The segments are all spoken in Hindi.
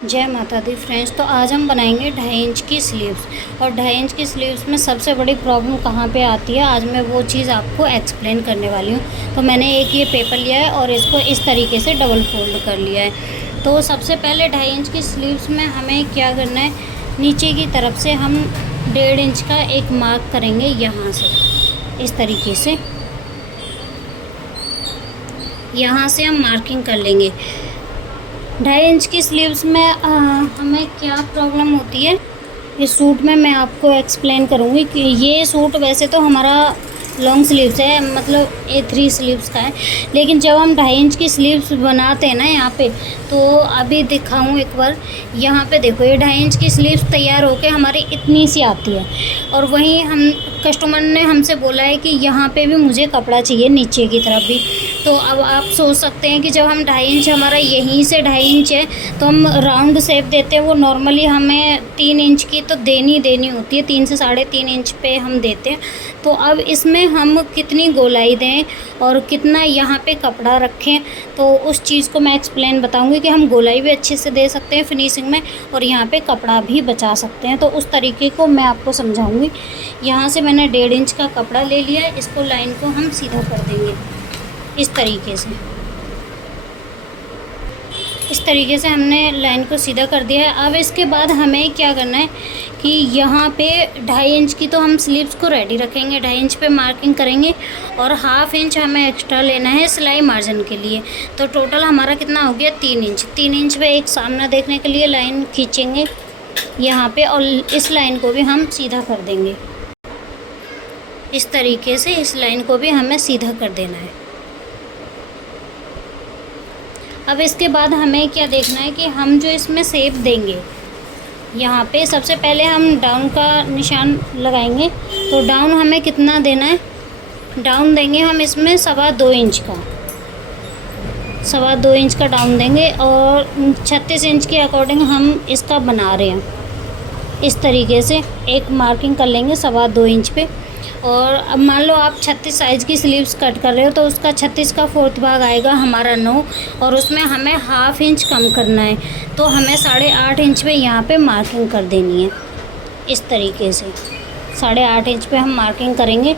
जय माता दी फ्रेंड्स। तो आज हम बनाएंगे 2.5 इंच की स्लीव्स। और 2.5 इंच की स्लीव्स में सबसे बड़ी प्रॉब्लम कहाँ पे आती है, आज मैं वो चीज़ आपको एक्सप्लेन करने वाली हूँ। तो मैंने एक ये पेपर लिया है और इसको इस तरीके से डबल फोल्ड कर लिया है। तो सबसे पहले 2.5 इंच की स्लीव्स में हमें क्या करना है, नीचे की तरफ से हम 1.5 इंच का एक मार्क करेंगे यहाँ से, इस तरीके से यहाँ से हम मार्किंग कर लेंगे। 2.5 इंच की स्लीव्स में हमें क्या प्रॉब्लम होती है, इस सूट में मैं आपको एक्सप्लेन करूँगी कि ये सूट वैसे तो हमारा लॉन्ग स्लीव्स है, मतलब A3 स्लीव्स का है, लेकिन जब हम 2.5 इंच की स्लीव्स बनाते हैं ना यहाँ पे, तो अभी दिखाऊँ एक बार। यहाँ पे देखो, ये 2.5 इंच की स्लीव्स तैयार होके हमारी इतनी सी आती है, और वहीं हम कस्टमर ने हमसे बोला है कि यहाँ पे भी मुझे कपड़ा चाहिए, नीचे की तरफ भी। तो अब आप सोच सकते हैं कि जब हम 2.5 इंच, हमारा यहीं से 2.5 इंच है, तो हम राउंड शेप देते हैं, वो नॉर्मली हमें 3 इंच की तो देनी होती है, 3 से 3.5 इंच पे हम देते हैं। तो अब इसमें हम कितनी गोलाई दें और कितना यहाँ पे कपड़ा रखें, तो उस चीज़ को मैं एक्सप्लेन बताऊंगी कि हम गोलाई भी अच्छे से दे सकते हैं फिनिशिंग में, और यहाँ पे कपड़ा भी बचा सकते हैं। तो उस तरीके को मैं आपको समझाऊंगी। यहाँ से मैंने 1.5 इंच का कपड़ा ले लिया है, इसको लाइन को हम सीधा कर देंगे इस तरीके से हमने लाइन को सीधा कर दिया है। अब इसके बाद हमें क्या करना है कि यहाँ पे 2.5 इंच की तो हम स्लीव्स को रेडी रखेंगे, 2.5 इंच पे मार्किंग करेंगे, और 1/2 इंच हमें एक्स्ट्रा लेना है सिलाई मार्जिन के लिए। तो टोटल हमारा कितना हो गया, 3 इंच। 3 इंच पे एक सामना देखने के लिए लाइन खींचेंगे यहाँ पे, और इस लाइन को भी हम सीधा कर देंगे इस तरीके से। इस लाइन को भी हमें सीधा कर देना है। अब इसके बाद हमें क्या देखना है कि हम जो इसमें शेप देंगे, यहाँ पे सबसे पहले हम डाउन का निशान लगाएंगे। तो डाउन हमें कितना देना है, डाउन देंगे हम इसमें 2.25 इंच का, 2.25 इंच का डाउन देंगे, और 36 इंच के अकॉर्डिंग हम इसका बना रहे हैं। इस तरीके से एक मार्किंग कर लेंगे 2.25 इंच पे। और अब मान लो आप 36 साइज़ की स्लीव्स कट कर रहे हो, तो उसका 36 का 4th भाग आएगा हमारा 9, और उसमें हमें 1/2 इंच कम करना है। तो हमें 8.5 इंच पे यहाँ पे मार्किंग कर देनी है इस तरीके से। 8.5 इंच पे हम मार्किंग करेंगे।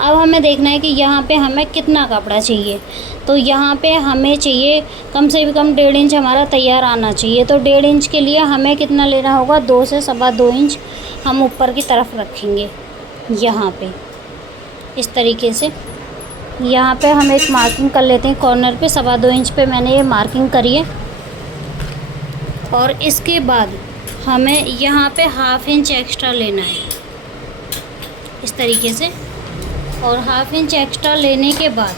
अब हमें देखना है कि यहाँ पे हमें कितना कपड़ा चाहिए। तो यहाँ पे हमें चाहिए कम से कम 1.5 इंच हमारा तैयार आना चाहिए। तो 1.5 इंच के लिए हमें कितना लेना होगा, 2 से 2.25 इंच हम ऊपर की तरफ रखेंगे यहाँ पे इस तरीके से। यहाँ पे हम एक मार्किंग कर लेते हैं कॉर्नर पे, 2.25 इंच पे मैंने ये मार्किंग करी है। और इसके बाद हमें यहाँ पे 1/2 इंच एक्स्ट्रा लेना है इस तरीके से। और 1/2 इंच एक्स्ट्रा लेने के बाद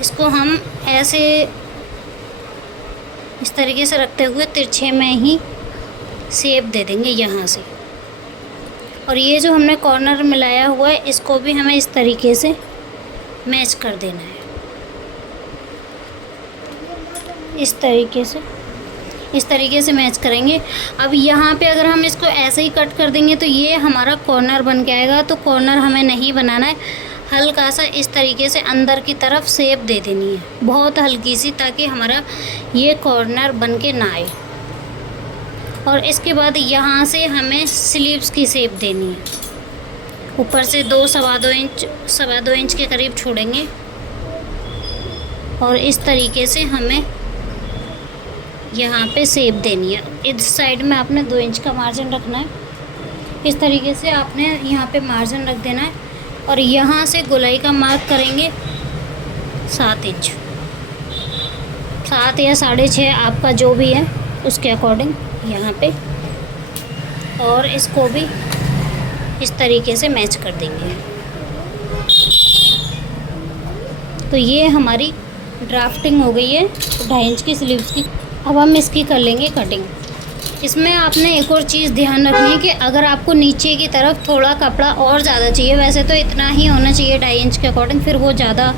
इसको हम ऐसे इस तरीके से रखते हुए तिरछे में ही शेप दे देंगे यहाँ से। और ये जो हमने कॉर्नर मिलाया हुआ है, इसको भी हमें इस तरीके से मैच कर देना है इस तरीके से मैच करेंगे। अब यहाँ पे अगर हम इसको ऐसे ही कट कर देंगे तो ये हमारा कॉर्नर बन के आएगा। तो कॉर्नर हमें नहीं बनाना है, हल्का सा इस तरीके से अंदर की तरफ शेप दे देनी है, बहुत हल्की सी, ताकि हमारा ये कॉर्नर बन के ना आए। और इसके बाद यहाँ से हमें स्लीव्स की शेप देनी है। ऊपर से 2.25 इंच के करीब छोड़ेंगे, और इस तरीके से हमें यहाँ पे शेप देनी है। इस साइड में आपने 2 इंच का मार्जिन रखना है, इस तरीके से आपने यहाँ पे मार्जिन रख देना है। और यहाँ से गोलाई का मार्क करेंगे 7 इंच, 7 या 6.5, आपका जो भी है उसके अकॉर्डिंग यहाँ पे। और इसको भी इस तरीके से मैच कर देंगे। तो ये हमारी ड्राफ्टिंग हो गई है 2.5 इंच की स्लीव्स की। अब हम इसकी कर लेंगे कटिंग। इसमें आपने एक और चीज़ ध्यान रखनी है कि अगर आपको नीचे की तरफ थोड़ा कपड़ा और ज़्यादा चाहिए, वैसे तो इतना ही होना चाहिए 2.5 इंच के अकॉर्डिंग, फिर वो ज़्यादा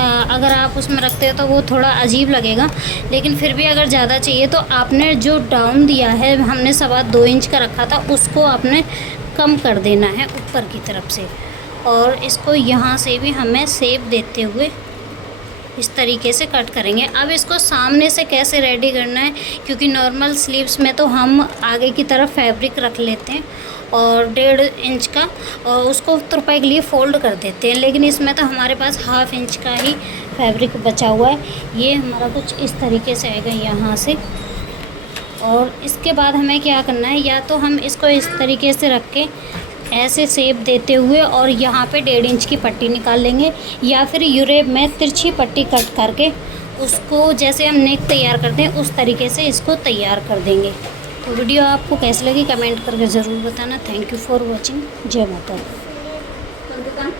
अगर आप उसमें रखते हो तो वो थोड़ा अजीब लगेगा, लेकिन फिर भी अगर ज़्यादा चाहिए तो आपने जो डाउन दिया है, हमने 2.25 इंच का रखा था, उसको आपने कम कर देना है ऊपर की तरफ से। और इसको यहाँ से भी हमें शेप देते हुए इस तरीके से कट करेंगे। अब इसको सामने से कैसे रेडी करना है, क्योंकि नॉर्मल स्लीव्स में तो हम आगे की तरफ फैब्रिक रख लेते हैं और 1.5 इंच का, और उसको तुरपाई के लिए फ़ोल्ड कर देते हैं, लेकिन इसमें तो हमारे पास 1/2 इंच का ही फैब्रिक बचा हुआ है। ये हमारा कुछ इस तरीके से आएगा यहाँ से। और इसके बाद हमें क्या करना है, या तो हम इसको इस तरीके से रख के ऐसे शेप देते हुए और यहाँ पे 1.5 इंच की पट्टी निकाल लेंगे, या फिर यूरेब में तिरछी पट्टी कट करके उसको जैसे हम नेक तैयार करते हैं उस तरीके से इसको तैयार कर देंगे। तो वीडियो आपको कैसी लगी कमेंट करके ज़रूर बताना। Thank you for watching. जय माता दी।